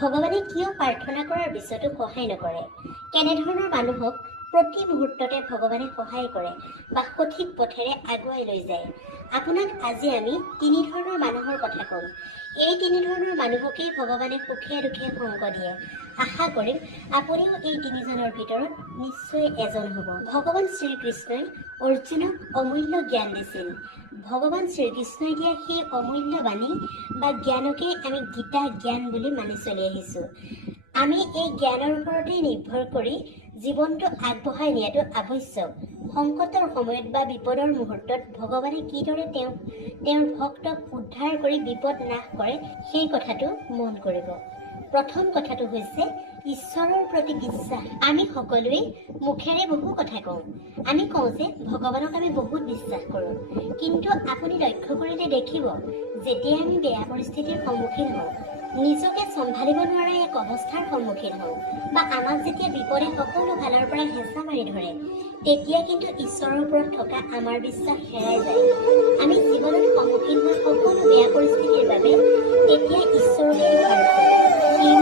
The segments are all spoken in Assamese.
ভগৱানে কিয় প্ৰাৰ্থনা কৰাৰ পিছতো সহায় নকৰে? কেনেধৰণৰ মানুহক প্ৰতি মুহূৰ্ততে ভগৱানে সহায় কৰে বা সঠিক পথেৰে আগুৱাই লৈ যায়? আপোনাক আজি আমি তিনি ধৰণৰ মানুহৰ কথা কম। এই তিনি ধৰণৰ মানুহকেই ভগৱানে সুখে দুখে সংগ দিয়ে। আশা কৰিম আপুনিও এই তিনিজনৰ ভিতৰত নিশ্চয় এজন হ'ব। ভগৱান শ্ৰীকৃষ্ণই অৰ্জুনক অমূল্য জ্ঞান দিছিল। ভগৱান শ্ৰীকৃষ্ণই দিয়া সেই অমূল্য বাণী বা জ্ঞানকে আমি গীতা জ্ঞান বুলি মানি চলি আহিছোঁ। আমি এই জ্ঞানৰ ওপৰতে নিৰ্ভৰ কৰি জীৱনটো আগবঢ়াই নিয়াটো আৱশ্যক। সংকটৰ সময়ত বা বিপদৰ মুহূৰ্তত ভগৱানে কিদৰে তেওঁৰ ভক্তক উদ্ধাৰ কৰি বিপদ নাশ কৰে সেই কথাটো মন কৰিব। প্ৰথম কথাটো হৈছে ঈশ্বৰৰ প্ৰতি বিশ্বাস। আমি সকলোৱে মুখেৰে বহু কথা কওঁ। আমি কওঁ যে ভগৱানক আমি বহুত বিশ্বাস কৰোঁ। কিন্তু আপুনি লক্ষ্য কৰিলে দেখিব, যেতিয়া আমি বেয়া পৰিস্থিতিৰ সন্মুখীন হওঁ, নিজকে চম্ভালিব নোৱাৰা এক অৱস্থাৰ সন্মুখীন হওঁ বা আমাক যেতিয়া বিপদে সকলো ফালৰ পৰা হেঁচা মাৰি ধৰে, তেতিয়া কিন্তু ঈশ্বৰৰ ওপৰত থকা আমাৰ বিশ্বাস হেৰাই যায়। আমি জীৱনত সন্মুখীন হোৱা সকলো বেয়া পৰিস্থিতিৰ বাবে তেতিয়া ঈশ্বৰকে দোষাৰোপ কৰোঁ। এই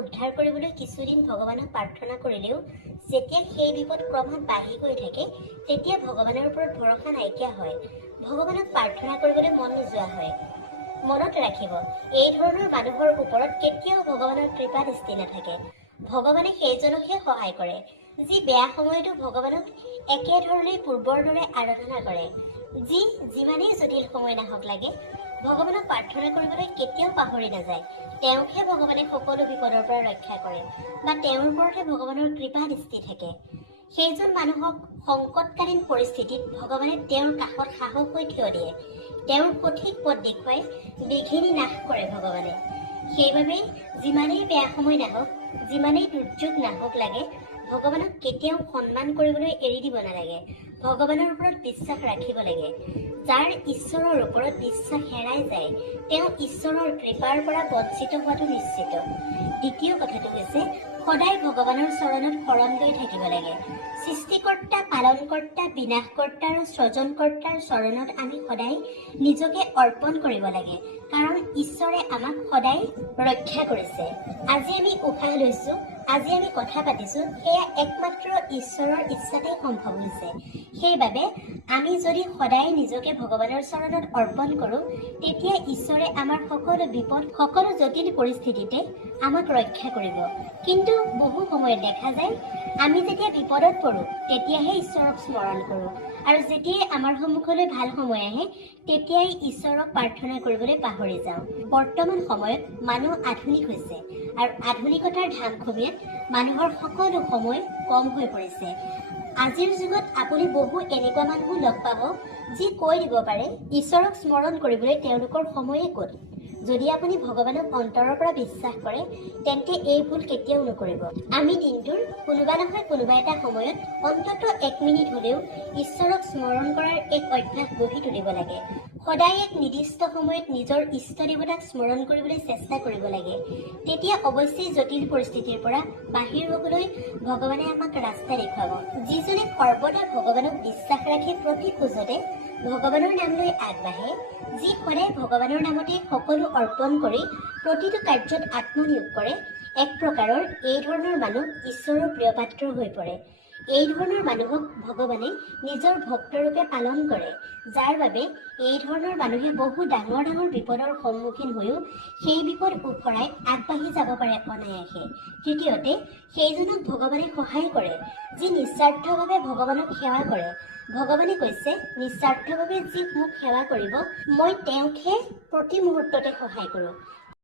উদ্ধাৰ কৰিবলৈ কিছুদিন ভগৱানক প্ৰাৰ্থনা কৰিলেও যেতিয়া সেই বিপদ ক্ৰমাৎ বাঢ়ি গৈ থাকে, তেতিয়া ভগৱানৰ ওপৰত ভৰসা নাইকিয়া হয়। ভগৱানক প্ৰাৰ্থনা কৰিবলৈ মন নোযোৱা হয়। মনত ৰাখিব, এই ধৰণৰ মানুহৰ ওপৰত কেতিয়াও ভগৱানৰ কৃপা দৃষ্টি নাথাকে। ভগৱানে সেইজনকহে সহায় কৰে যি বেয়া সময়তো ভগৱানক একেধৰণে পূৰ্বৰ দৰে আৰাধনা কৰে। যি যিমানেই জটিল সময় নাহক লাগে, ভগৱানক প্ৰাৰ্থনা কৰিবলৈ কেতিয়াও পাহৰি নাযায়। তেওঁকহে ভগৱানে সকলো বিপদৰ পৰা ৰক্ষা কৰে বা তেওঁৰ ওপৰতহে ভগৱানৰ কৃপা দৃষ্টি থাকে। সেইজন মানুহক সংকটকালীন পৰিস্থিতিত ভগৱানে তেওঁৰ কাষত সাহস হৈ থিয় দিয়ে। তেওঁৰ সঠিক পথ দেখুৱাই বিঘিনি নাশ কৰে ভগৱানে। সেইবাবেই যিমানেই বেয়া সময় নাহক, যিমানেই দুৰ্যোগ নাহক লাগে, ভগৱানক কেতিয়াও সন্মান কৰিবলৈ এৰি দিব নালাগে। ভগৱানৰ ওপৰত বিশ্বাস ৰাখিব লাগে। যাৰ ঈশ্বৰৰ ওপৰত বিশ্বাস হেৰাই যায়, তেওঁ ঈশ্বৰৰ কৃপাৰ পৰা বঞ্চিত হোৱাটো নিশ্চিত। দ্বিতীয় কথাটো হৈছে সদায় ভগৱানৰ চৰণত শৰণ লৈ থাকিব লাগে। সৃষ্টিকৰ্তা, পালনকৰ্তা, বিনাশকৰ্তা আৰু সৃজনকৰ্তাৰ চৰণত আমি সদায় নিজকে অৰ্পণ কৰিব লাগে, কাৰণ ঈশ্বৰে আমাক সদায় ৰক্ষা কৰিছে। আজি আমি উশাহ লৈছোঁ, আজি আমি কথা পাতিছোঁ, সেয়া একমাত্ৰ ঈশ্বৰৰ ইচ্ছাতে সম্ভৱ হৈছে। সেইবাবে আমি যদি সদায় নিজকে ভগৱানৰ চৰণত অৰ্পণ কৰোঁ, তেতিয়া ঈশ্বৰে আমাৰ সকলো বিপদ, সকলো জটিল পৰিস্থিতিতে আমাক ৰক্ষা কৰিব। কিন্তু বহু সময়ত দেখা যায়, আমি যেতিয়া বিপদত পৰোঁ তেতিয়াহে ঈশ্বৰক স্মৰণ কৰোঁ, আৰু যেতিয়াই আমাৰ সন্মুখলৈ ভাল সময় আহে তেতিয়াই ঈশ্বৰক প্ৰাৰ্থনা কৰিবলৈ পাহৰি যাওঁ। বৰ্তমান সময়ত মানুহ আধুনিক হৈছে, আৰু আধুনিকতাৰ ধামখুমীয়াত মানুহৰ সকলো সময় কম হৈ পৰিছে। আজিৰ যুগত আপুনি বহু এনেকুৱা মানুহো লগ পাব যি কৈ দিব পাৰে ঈশ্বৰক স্মৰণ কৰিবলৈ তেওঁলোকৰ সময়ে ক'ত। যদি আপুনি ভগৱানক অন্তৰৰ পৰা বিশ্বাস কৰে, তেন্তে এই ভুল কেতিয়াও নকৰিব। আমি দিনটোৰ কোনোবা নহয় কোনোবা এটা সময়ত অন্ততঃ 1 মিনিট হ'লেও ঈশ্বৰক স্মৰণ কৰাৰ এক অভ্যাস গঢ়ি তুলিব লাগে। সদায় এক নিৰ্দিষ্ট সময়ত নিজৰ ইষ্ট দেৱতাক স্মৰণ কৰিবলৈ চেষ্টা কৰিব লাগে। তেতিয়া অৱশ্যেই জটিল পৰিস্থিতিৰ পৰা বাহিৰ হ'বলৈ ভগৱানে আমাক ৰাস্তা দেখুৱাব। যিজনে সৰ্বদা ভগৱানক বিশ্বাস ৰাখি প্ৰতি খোজতে ভগৱানৰ নাম লৈ আগবাঢ়ে, যি সদায় ভগৱানৰ নামতে সকলো অৰ্পণ কৰি প্ৰতিটো কাৰ্যত আত্মনিয়োগ কৰে, এক প্ৰকাৰৰ এই ধৰণৰ মানুহ ঈশ্বৰৰ প্ৰিয় পাত্ৰ হৈ পৰে। এই ধৰণৰ মানুহক ভগৱানে নিজৰ ভক্তৰূপে পালন কৰে, যাৰ বাবে এই ধৰণৰ মানুহে বহু ডাঙৰ ডাঙৰ বিপদৰ সন্মুখীন হৈও সেই বিপদ উফৰাই আগবাঢ়ি যাব পাৰে অনায়াসে। তৃতীয়তে, সেইজনক ভগৱানে সহায় কৰে যি নিস্বাৰ্থভাৱে ভগৱানক সেৱা কৰে। ভগৱানে কৈছে, নিস্বাৰ্থভাৱে যি মোক সেৱা কৰিব, মই তেওঁকহে প্ৰতি মুহূৰ্ততে সহায় কৰোঁ।